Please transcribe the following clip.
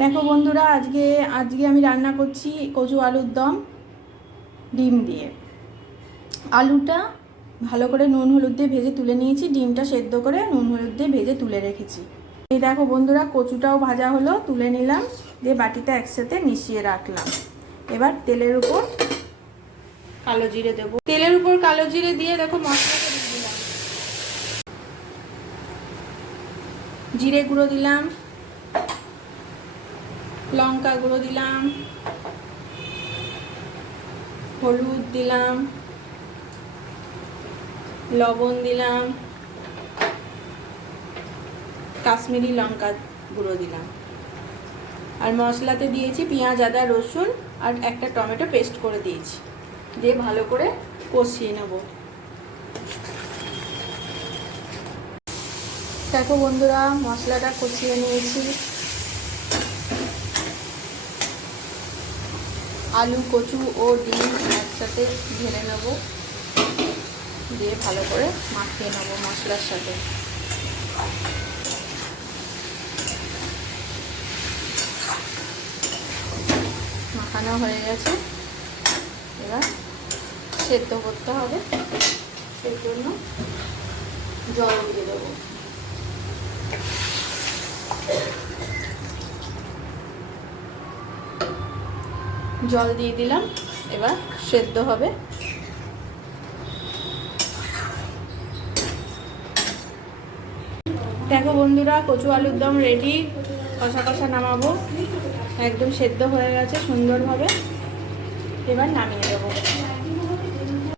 দেখো বন্ধুরা, আজকে আজকে আমি রান্না করছি কচু আলুর দম ডিম দিয়ে। আলুটা ভালো করে নুন হলুদ দিয়ে ভেজে তুলে নিয়েছি, ডিমটা সেদ্ধ করে নুন হলুদ দিয়ে ভেজে তুলে রেখেছি। এই দেখো বন্ধুরা, কচুটাও ভাজা হলো, তুলে নিলাম, দিয়ে বাটিতে একসাথে মিশিয়ে রাখলাম। এবার তেলের উপর কালো জিরে দেবো। তেলের উপর কালো জিরে দিয়ে দেখো মশলাটা দিয়ে দিলাম। জিরে গুঁড়ো দিলাম, লঙ্কা গুঁড়ো দিলাম, হলুদ দিলাম, লবণ দিলাম, কাশ্মীরি লঙ্কা গুঁড়ো দিলাম, আর মশলাতে দিয়েছি পেঁয়াজ আদা রসুন আর একটা টমেটো পেস্ট করে দিয়েছি, দিয়ে ভালো করে কষিয়ে নেব। দেখো বন্ধুরা, মশলাটা কষিয়ে নিয়েছি, আলু কচু ও ডিম একসাথে ঢেলে নেব, দিয়ে ভালো করে মাখিয়ে নেব মশলার সাথে। মাখানো হয়ে গেছে, এবার সেদ্ধ করতে হবে, এর জন্য জল দিয়ে দেবো। জল দিয়ে দিলাম, এবার সেদ্ধ হবে। দেখো বন্ধুরা, কচু আলুর দম রেডি। কষা কষা নামাবো, একদম সেদ্ধ হয়ে গেছে সুন্দরভাবে, এবার নামিয়ে